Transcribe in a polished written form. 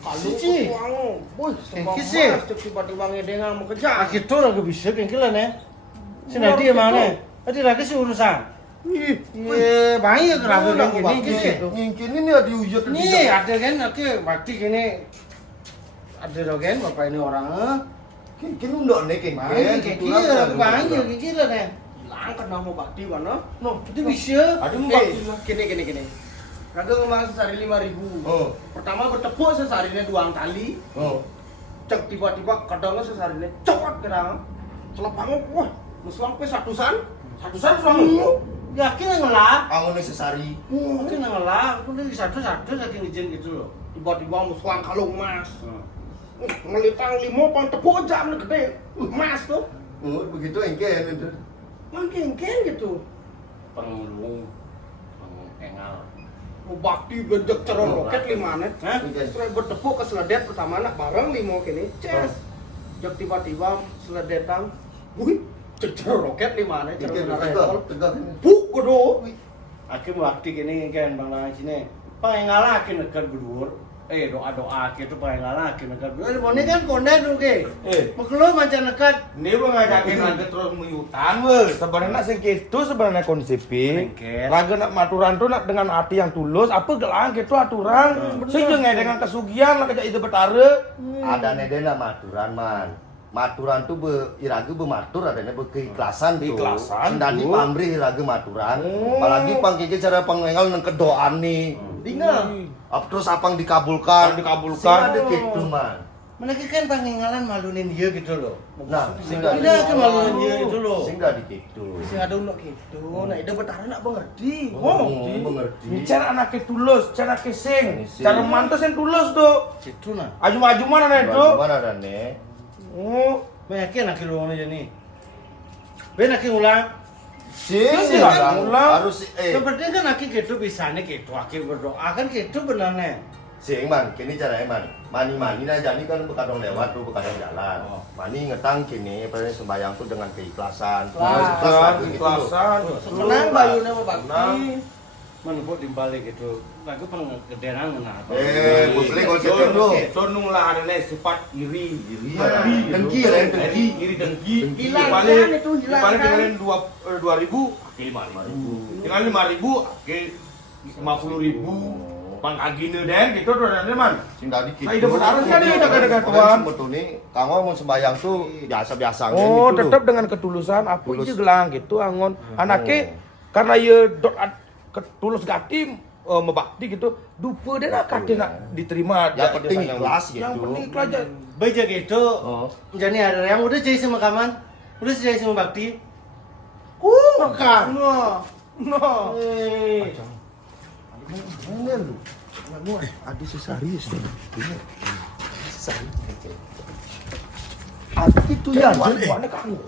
Siji. Wih, Kisi. tiba-tiba ngedengan mau kejar. Gitu lah bisa kengkilan ya. Sini dia mana? Tadi lagi sih urusan. Iya, banyak kenapa kayak gini kisi. Mungkin ini ada ujat Nih ada kan, oke, bakti gini. Ada kan, bapak ini orang. Mungkin undang nih kayak Banyak kayak gila, banyak kayak gila nih. Langkat nama bakti mana? No, itu bisa. Ada mau bakti lah. Gini. Raga ngomong sehari 5.000. Oh. Pertama bertepuk seharinya 2 kali. Oh. Cek tiba-tiba kadangnya seharinya cokot kerang. Celepangnya, wah, musuang pe satusan suang. Yakin ngelak. Angon sesari. Mungkin ngelak, aku dari satu-satu saking izin gitu loh. Tiba-tiba musuang kalung emas. Ngelitang 5 pang tepuk jam gede. Emas tuh. Oh, begitu engke itu. Mangkeng gitu. Pengelung, engal. Mau bakti bejek cerong roket 5 net. Hah? Setelah bertepuk ke seledet pertama nak bareng 5 kini. Ces. Jok tiba-tiba seledetan. Wih, cerong roket 5 net. Engke Cerong tegak. Buk kudu. Aku waktu ini kan bang Lang sini, pengen akin nekat berdua. Doa gitu pengen akin nekat berdua. Mau ini kan kondan tuh ke. Maklo macam nekat. Ini bang ngajakin lagi terus mengutang weh. Sebenarnya sing gitu sebenarnya konsepnya. Lengket. Lagi nak maturan tuh nak dengan hati yang tulus. Apa gelang gitu aturan. Sing jangan dengan kesugihan lah kerja itu betara. Ada nedena maturan man. Maturan tuh iraga bermatur adanya keikhlasan tuh. Keikhlasan Sendani tuh. pamrih iraga maturan. Apalagi pangkiki cara pengengal nang kedoaan nih. Tinggal. Terus apang dikabulkan. Dikabulkan. Sing ada gitu man. Mereka kan pengenalan malunin dia gitu loh. Nah, sehingga Tidak kan malunin dia gitu loh. sehingga di gitu. Sing ada unek gitu. Nah, ida betara nak mengerti. Oh, mengerti. Ini cara anaknya tulus, cara kesing, Sing. cara mantus yang tulus tuh. Gitu nah. Ajum-ajuman anak itu. Mana ada nih? Oh, Yakin nak luang aja nih. Ben nak ulang. Sing Sing, ulang. ulang. Harus Yang penting kan aki gitu bisanya gitu, aki berdoa kan gitu benarnya. Sing man, kini caranya man. Mani-mani nah jadi kan bekadang lewat tuh bekadang jalan. Oh. Mani ngetang kini pada sembahyang tuh dengan keikhlasan. Ikhlas. Ikhlas gitu loh. Menang bayu nama bakti. Menempuk di balik gitu. Aku pengedengan nah. Boleh konsepnya bro. sonung lah ada nih sifat iri. Dengki ya, dengki. Iri dengki. Hilangkan Dibalik- itu, hilangkan. dibalik tinggalin 2.000, oke 5.000. Tinggalin 5.000, oke 50.000. Bang agine den gitu tuh dan man. Sing tadi gitu. Nah, itu benar kan dia dekat-dekat Tuhan. Sebetulnya kamu mau sembahyang tuh biasa-biasa Oh, gitu. tetap dengan ketulusan apa Tulus. aja gelang gitu angon. Anaknya karena ya ketulus gatim membakti gitu, dupa dia nak kate nak diterima. Yang jadi penting sayang. ikhlas gitu. Yang penting ikhlas aja. Baca gitu. Oh. Jadi ada yang udah jadi sama kaman, udah jadi sama bakti. Makan. No. Bener lu. Adi serius nih. Serius. Adi itu ya. Mana kamu?